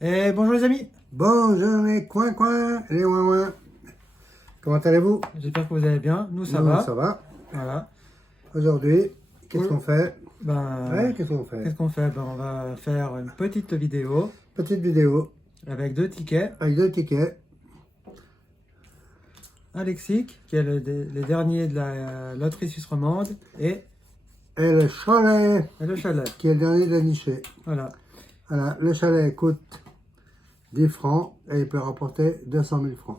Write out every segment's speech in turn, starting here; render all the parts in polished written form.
Et bonjour les amis, Bonjour les coins, les ouin. Comment allez-vous? j'espère que vous allez bien, nous ça Nous, va. ça va. Voilà. Aujourd'hui, qu'est-ce qu'on fait? Ben, Ouais, qu'est-ce qu'on fait? qu'est-ce qu'on fait? Ben, on va faire une petite vidéo Petite vidéo avec deux tickets. avec deux tickets. Un lexique, qui est les derniers de la loterie suisse romande, et Et le chalet, le chalet. qui est le dernier de niché. Voilà. Voilà, le chalet coûte 10 francs et il peut rapporter 200 000 francs.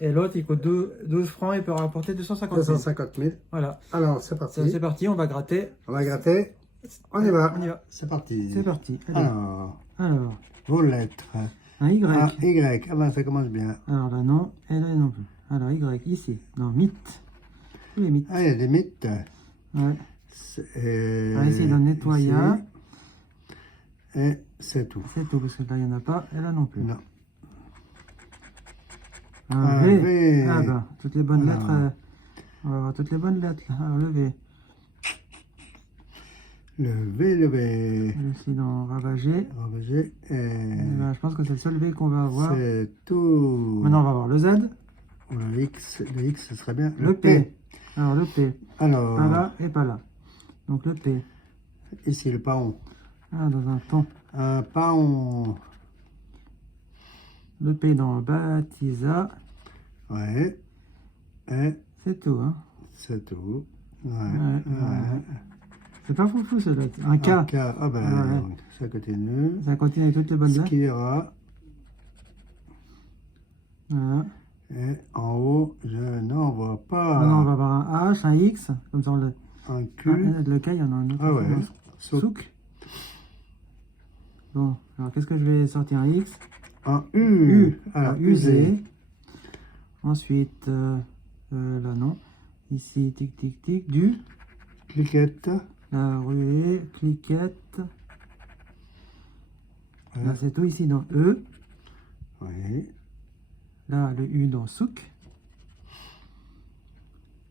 Et l'autre, il coûte 12 francs, il peut rapporter 250 000. 250 000. Voilà. Alors, c'est parti. C'est parti, on va gratter. On va gratter. On y va. On y va. C'est parti. C'est parti. Allez. Alors, vos lettres. Un Y. Ah, Y. Ah ben, ça commence bien. Alors là, non. Et là, non plus. Alors, Y, ici. Non, mythe. Où les mythes? Ah, il y a des mythes. Ouais. Ah, ici, dans nettoyage. Et c'est tout. C'est tout, parce que là, il n'y en a pas, et là non plus. Non. Un V. V. Ah ben, toutes les bonnes Voilà. lettres. On va voir toutes les bonnes lettres. Alors, le V. Le V. Ici, dans ravager. Ravager. Et là, je pense que c'est le seul V qu'on va avoir. C'est tout. Maintenant, on va voir le Z. Ou le X, ce serait bien. Le P. Alors, le P. Alors, Pas là et pas là. Donc, le P. ici, le paon. Ah, dans un ton. Un paon. Le P dans baptisa. Ouais. Et C'est tout, hein. c'est tout. Ouais. Ouais. C'est pas foufou, celui-là. Un K. Un K. Ah ben, Ouais. ça continue. Ça continue toutes les bonnes lettres. Skira. Voilà. Et en haut, je n'en vois pas. Maintenant, on va avoir un H, un X. Comme ça, on le... Un Ah, Q. le K, il y en a un autre. Ah ouais. Souk. Bon, alors qu'est-ce que je vais sortir? Un X. Un U. Alors, usé. Ensuite, là non. Ici, tic, tic, tic. Du. Cliquette. La ruée, cliquette. Ouais. Là, c'est tout ici dans E. Oui. Là, le U dans souk.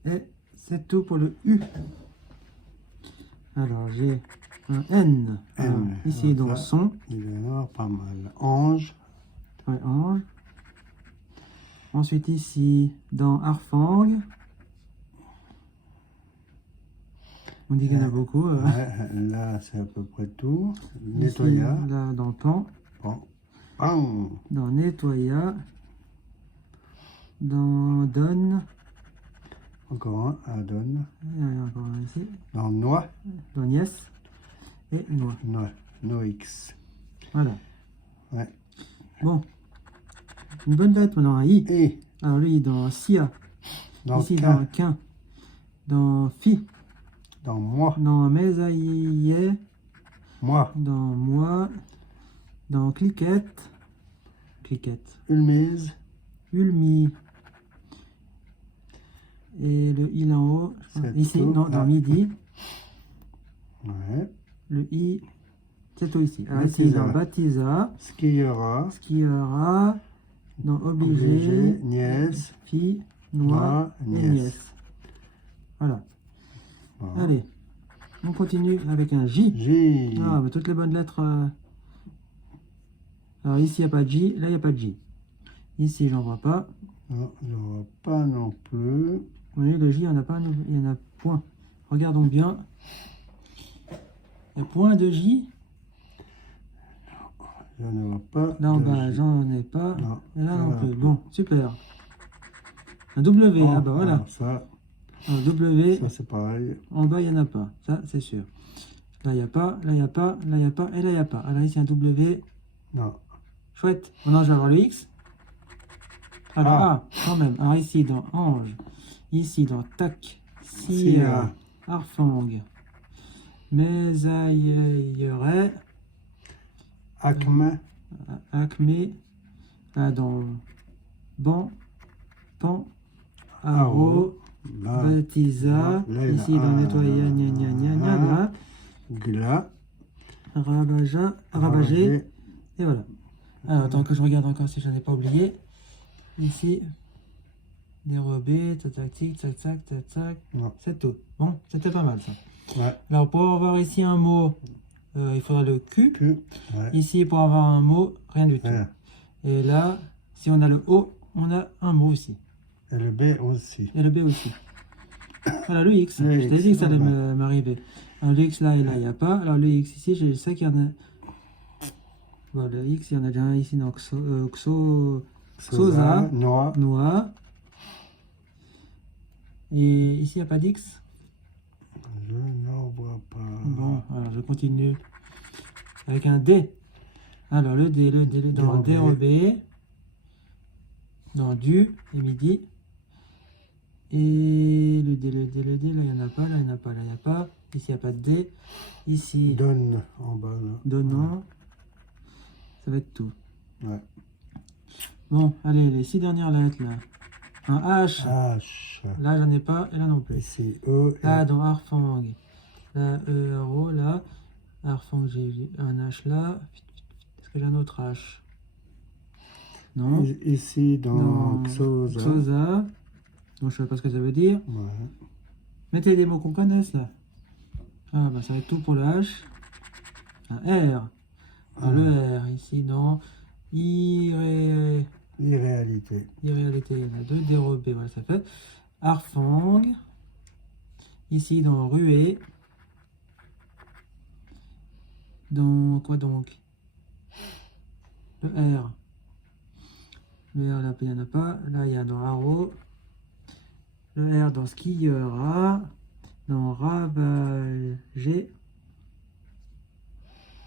Et c'est tout pour le U. Alors, j'ai un N. Alors, ici, dans son. Il va y en avoir pas mal. Ange. Ouais, ange. Ensuite, ici, dans Arfang. On dit qu'il y en a beaucoup. Ouais, là, c'est à peu près tout. Ici, Nettoya. là, dans Pan. Bon. Pan. Dans Nettoya. Dans Donne. Encore un. Adon. Il y en a encore un ici. Dans Noix. Dans Niès. Et Noix. Noix. Noix. Voilà. Ouais. Bon. Une bonne lettre maintenant, un I. Et. Alors lui, dans Sia. Dans Ici, Quin. dans Quin. Dans Fi. Dans Moi. Dans Mésaillé. Moi. Dans Moi. Dans Cliquette. Cliquette. Ulmise. Ulmi. Et le I là en haut. Je pense. Ici, tout. non, dans Midi. Ouais. Le I. C'est tout ici. Alors ici, Baptisa. dans Baptisa. Skiera. Skiera. Dans Obligé. Nièce. Fi. Noix. Et Nièce. Nièce. Voilà. Bon. Allez. On continue avec un J. J. Ah, bah, toutes les bonnes lettres. Alors ici, il n'y a pas de J. Là, il n'y a pas de J. Ici, j'en vois pas. Non, je ne vois pas non plus. Vous voyez, le J, il n'y en a pas. Il y en a point. Regardons bien. Il y a point de J. Je ne vois pas. Là, en de bas, J. j'en ai pas. Non. Et là, non Voilà. plus. Bon, super. Un W. Oh, Ah, bah voilà. alors ça, Un W. ça c'est pareil. En bas, il n'y en a pas. Ça, c'est sûr. Là, il n'y a pas. Là, il n'y a pas. Là, il n'y a pas. Et là, il n'y a pas. Alors ici, un W. Non. Chouette. Maintenant, je vais avoir le X. Alors, Ah. quand même. Alors, ici, dans Ange. Ici, dans Tac. Sia. Arfang. Mésailleret. Acme. Acme. Là, dans Ban. Pan. Aro. Baptisa. Ici, dans Nettoya. Gna gna gna gna. Là. Gla. Rabaja. Rabagé. Et voilà. Alors, attends que je regarde encore si je n'en ai pas oublié. Ici, dérobé, tac, tac, tac, tac, tac, tac. Non. C'est tout. Bon, c'était pas mal ça. Ouais. Alors, pour avoir ici un mot il faudra le Q. Q. Ouais. Ici, pour avoir un mot, rien du tout. Rien. Et là, si on a le O, on a un mot aussi. Et le B aussi. Et le B aussi. Voilà, le X. Le Je t'ai X, dit que ça allait voilà. m'arriver. Alors, le X là et là, il n'y a pas. Alors, le X ici, je sais qu'il y en a. Bon, le X, il y en a déjà un ici dans Xosa, Noix. Noix. Et ici, il n'y a pas d'X. Je n'en vois pas. Bon, alors je continue. Avec un D. Alors, le D, dans dérobé. Dans du et midi. Et le D, là, il n'y en a pas, là, il n'y en a pas, là, il n'y a pas. Ici, il n'y a pas de D. Ici, Donne en bas là. donnant. Ça va être tout. Ouais. Bon, allez, les 6 dernières lettres, là. Un H. H. Là, j'en ai pas, et là non plus. Ici, E. Là, dans Harfang. Là, E, R, O, là. Harfang, j'ai un H là. Est-ce que j'ai un autre H? Non. Ici, dans Xosa. Xosa. Donc, je sais pas ce que ça veut dire. Ouais. Mettez des mots qu'on connaisse, là. Ah, bah, ça va être tout pour le H. Un R. Ah, le R, ici, dans Irréalité. irréalité, il y en a deux. Dérobé, voilà, ça fait. Harfang. Ici, dans ruée. Dans quoi donc? Le R. Le R, là, il n'y en a pas. Là, il y a dans haro. Le R dans skieur A. Dans ravager.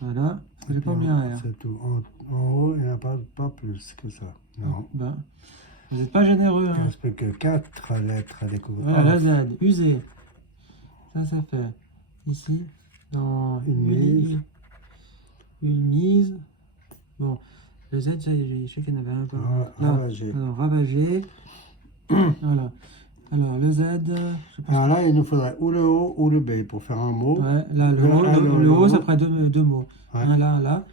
Voilà. J'ai pas mis un R. C'est tout. En haut, il n'y en a pas plus que ça. Non. Ben, vous n'êtes pas généreux. Il ne Hein. reste plus que 4 lettres à découvrir. Voilà, la Z. Usé. Ça fait. Ici. Dans Une mise. Une mise. Bon. Le Z, je sais qu'il y en avait un peu. Ravager. Alors, ravager. Voilà. Alors, le Z. Je pense Alors là, il nous faudrait ou le O ou le B pour faire un mot. ouais, là, le O, ça ferait deux mots. Ouais. Un là, un là.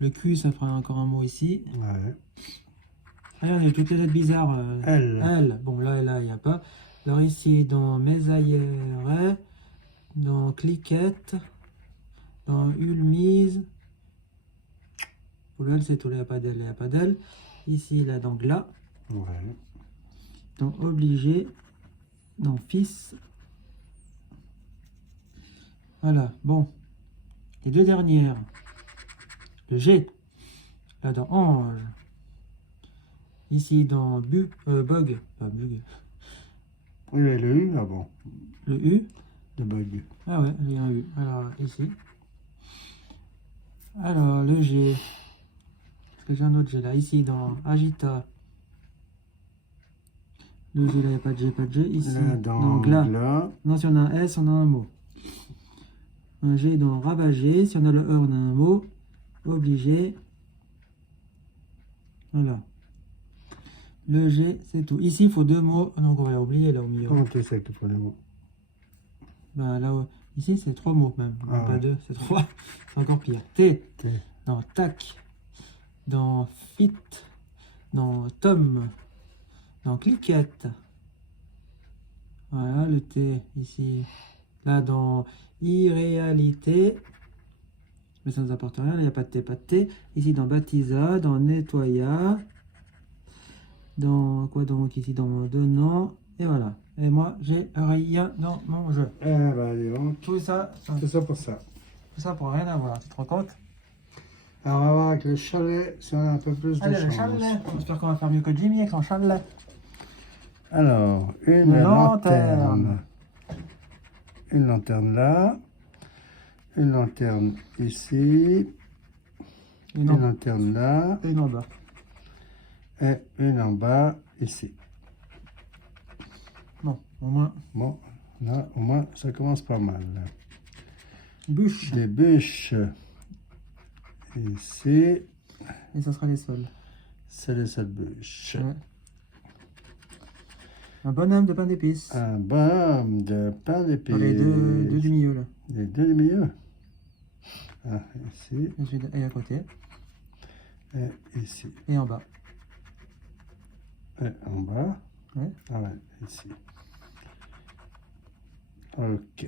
Le Q, ça ferait encore un mot ici. Ouais. Regardez, toutes les lettres bizarres. L. L. Bon, là et là, il n'y a pas. Alors ici, dans mésaillère, dans cliquette, dans ulmise. Pour le L, c'est tout. Là, il n'y a pas d'L, il n'y a pas d'L. Ici, là, dans glas. Ouais. Dans obligé. Dans fils. Voilà, bon. Les deux dernières. Le G. Là, dans ange. Ici, dans bug. Pas bug. Oui, le U, ah bon. Le U. De bug. Ah ouais, il y a un U. Alors, ici. Alors, le G. Est-ce que j'ai un autre G là? Ici, dans agita. Le G, là, il n'y a pas de G, pas de G. Ici, Là, dans glas. Non, si on a un S, on a un mot. Un G dans ravager. Si on a le E, on a un mot. Obligé. Voilà. Le G, c'est tout. Ici, il faut deux mots. Donc, on va oublier là au milieu. Comment tu sais que tu prends les mots? Bah, là, ici, c'est trois mots même. Ah, Pas ouais. deux, c'est trois. C'est encore pire. T. T. Dans tac. Dans fit. Dans tom. Dans cliquette. Voilà, le T ici. Là, dans irréalité. Mais ça ne nous apporte rien. Là, il n'y a pas de T, pas de T. Ici, dans baptisa. Dans nettoya. Dans quoi donc? Ici, dans donnant. Et voilà. Et moi, j'ai rien dans mon jeu. Eh ben, dis donc. Tout ça pour ça. pour rien avoir. Tu te rends compte? Alors, on va voir avec le chalet si on a un peu plus de Allez, le chance. chalet. J'espère qu'on va faire mieux que Jimmy avec son chalet. Alors, une lanterne. Une lanterne là. Une lanterne ici. Une lanterne là. Une en bas. Et une en bas ici. Bon, au moins. Bon, là, au moins, ça commence pas mal. Bûche. Des bûches. Ici, Et ça sera les sols. c'est les seules bûches. Ouais. Un bonhomme de pain d'épices. Un bonhomme de pain d'épices. Dans les deux du milieu là. Les deux du milieu. Ah, ici Et à côté. et ici. Et en bas. Et en bas. Ouais. Ah ouais, ici. Ok.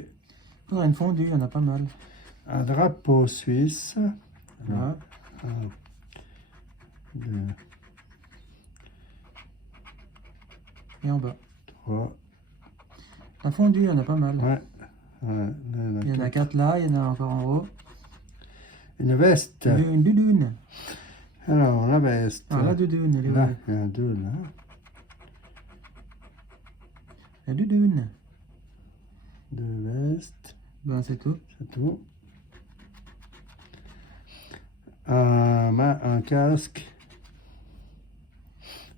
Faudrait une fondue, il y en a pas mal. Un drapeau suisse. Voilà. Un, deux, Et en bas. trois. La fondue, il y en a pas mal. Ouais. Ouais, Il y en a 4 là, il y en a encore en haut. Une veste. Une doudoune. Alors, la veste. Ah, la doudoune, elle est Là, où? il y en a deux là. La doudoune. Deux vestes. Ben, c'est tout. C'est tout. Un casque.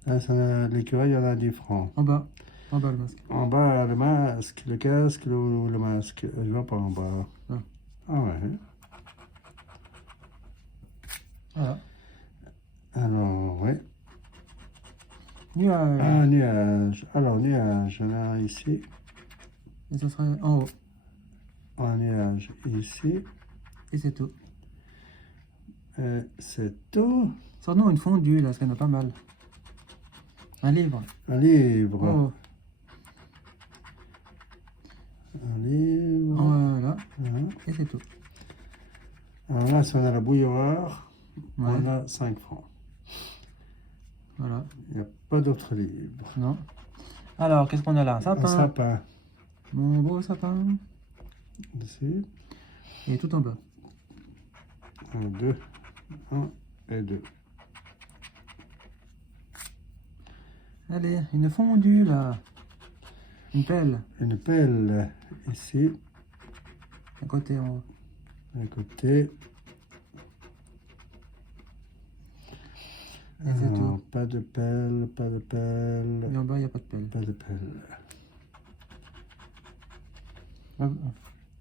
Là, l'écureuil, il y en a 10 francs. En bas. En bas, le masque. En bas, le masque, le casque, le masque. Je vois pas en bas. Ah. Ah ouais. Voilà. Alors, oui. Nuage. Un nuage. Alors, nuage, il y en a un ici. Et ça serait en haut. Un nuage ici. Et c'est tout. Et c'est tout. Sors-nous une fondue, là, parce qu'il y en a pas mal. Un livre. Un livre. Oh. Un livre. Voilà. Hein. Et c'est tout. Alors là, si on a la bouilloire, Ouais. on a 5 francs. Voilà. Il n'y a pas d'autres livres. Non. Alors, qu'est-ce qu'on a là? Un sapin. Un sapin. Mon beau sapin. Ici. Et tout en bas. 1, 2. 1 et 2. Allez, une fondue, là. Une pelle. Une pelle ici, À côté, en haut. à côté. Et c'est Alors, tout. pas de pelle, pas de pelle, Et en bas, il n'y a pas de pelle. pas de pelle.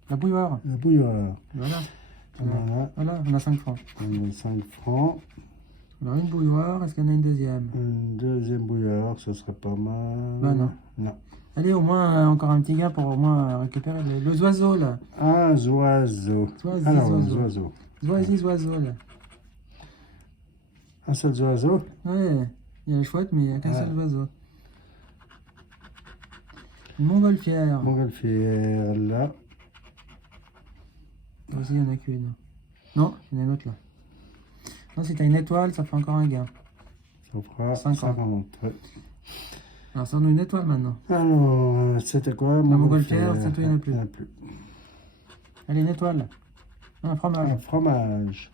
La bouilloire. La bouilloire. Voilà. Voilà, Voilà, on a 5 francs. on a 5 francs. Alors, une bouilloire, est-ce qu'il y en a une deuxième? Une deuxième bouilloire, ce serait pas mal. Bah non. Non. Allez, au moins, encore un petit gars pour au moins récupérer le oiseau, là. Un oiseau. Zoisis, Alors, un oiseau. oiseau. Zoisis, oiseau, là. Un seul oiseau. Ouais, il y a le chouette, mais il n'y a qu'un Ouais. seul oiseau. Une montgolfière. Montgolfière, là. Là aussi, il n'y en a qu'une. Non, il y en a une autre, là. Non, si t'as une étoile, ça fait encore un gain. Ça fera 50. 50. Alors, sors-nous une étoile, maintenant. Alors, c'était quoi? montgolfière, c'est tout, il y en a plus. Il n'y en a plus. Allez, une étoile. Un fromage. Un fromage.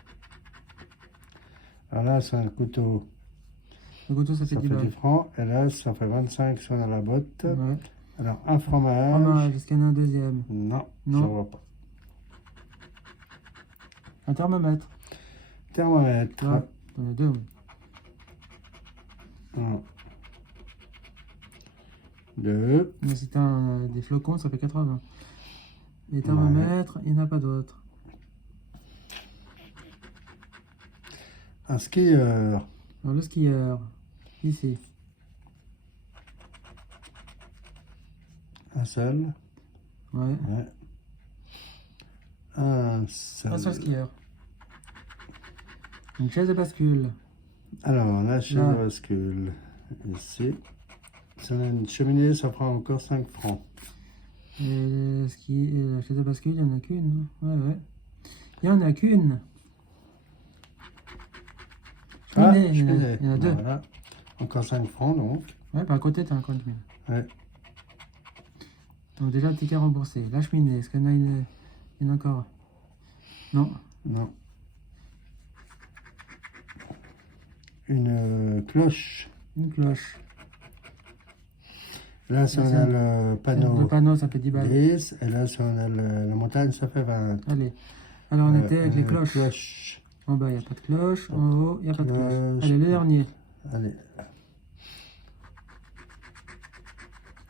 Alors là, c'est un couteau. Le couteau, ça fait Ça 10 fait 10 balles. francs. Et là, ça fait 25 si on a la botte. Ouais. Alors, un fromage. Fromage, est-ce qu'il y en a un deuxième? Non, Non. je vois pas. Un thermomètre. Thermomètre. Ouais, t'en as deux. Oui. 1, 2. Mais si t'as des flocons, ça fait 80. Les thermomètres, il n'y en a pas d'autres. Un skieur. Alors, le skieur, ici. Un seul. Ouais. Ouais. Un seul. Un seul skieur. Une chaise de bascule. Alors, la chaise Là. de bascule. Ici. Si on a une cheminée, ça fera encore 5 francs. Et la chaise de bascule, il n'y en a qu'une. Ouais, ouais. Il n'y en a qu'une. Cheminée, il y en a- cheminée. il y en a deux. Voilà. Encore 5 francs, donc. Ouais, par côté, t'as un compte mille. Ouais. Donc déjà, le ticket remboursé. La cheminée, est-ce qu'il y en a une... Il y en a encore? Non. Non. Une cloche. Une cloche. Là, si on a le panneau, Le panneau, ça fait 10 balles. 10. Et là, si on a la montagne, ça fait 20. Allez. Alors, on était avec les cloches. Cloche. En bas, il n'y a pas de cloche. En haut, il n'y a pas de cloche. Cloche. Allez, le dernier. Allez.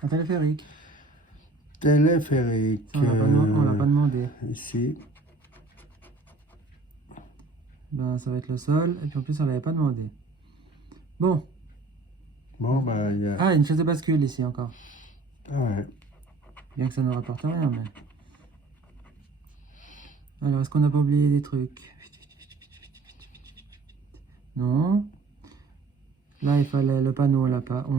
Un téléphérique. Téléphérique. Ça, on l'a pas demandé. Ici. Ben, ça va être le sol. Et puis en plus, on l'avait pas demandé. Bon. Bon, bah, il y a... Ah, une chaise de bascule ici encore. Ah ouais. Bien que ça ne rapporte rien, mais... Alors, est-ce qu'on n'a pas oublié des trucs? Non. Là, il fallait le panneau, on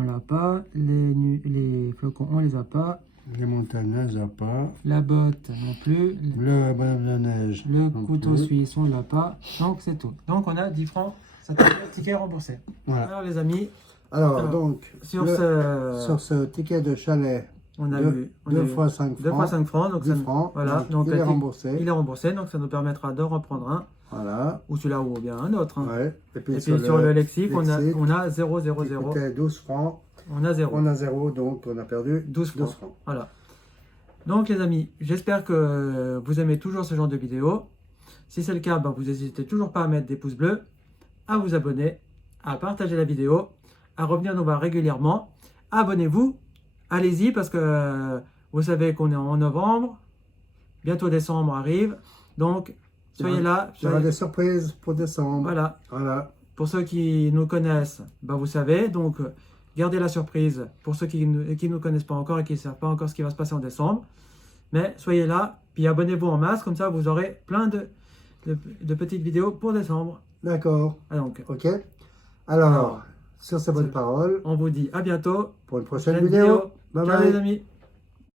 l'a pas. Les flocons, on les a pas. Les montagnes ne l'a pas. La botte non plus. Le bonhomme de neige. Le non couteau plus. suisse, on l'a pas. Donc c'est tout. Donc on a 10 francs, ça fait le ticket remboursé. Voilà. Alors les amis, Alors, donc, sur sur ce, ce ticket de chalet, on a 2 eu on a eu fois 5 2 fois francs, 5 francs. Donc 10 ça, francs, voilà, donc il le est tic- remboursé. il est remboursé, donc ça nous permettra de reprendre un, Voilà. ou celui-là ou bien un autre. Hein. Ouais. Et Et puis sur le lexique, on a 0, 0, qui 0. coûtait 12 francs, On a 0. on a 0, donc on a perdu 12 francs. 12 francs. Voilà. Donc les amis, j'espère que vous aimez toujours ce genre de vidéos. Si c'est le cas, vous n'hésitez toujours pas à mettre des pouces bleus, à vous abonner, à partager la vidéo, à revenir nous voir régulièrement. Abonnez-vous, allez-y parce que vous savez qu'on est en novembre, bientôt décembre arrive. Donc soyez là. Il y aura des surprises pour décembre. Voilà. Voilà. Pour ceux qui nous connaissent, vous savez, donc gardez la surprise pour ceux qui ne nous connaissent pas encore et qui ne savent pas encore ce qui va se passer en décembre. Mais soyez là, puis abonnez-vous en masse, comme ça vous aurez plein de petites vidéos pour décembre. D'accord. Ah, donc, Ok. Alors, Alors, sur ces bonnes paroles, on vous dit à bientôt. pour une prochaine Prochaine vidéo. Bye Ciao bye. les amis.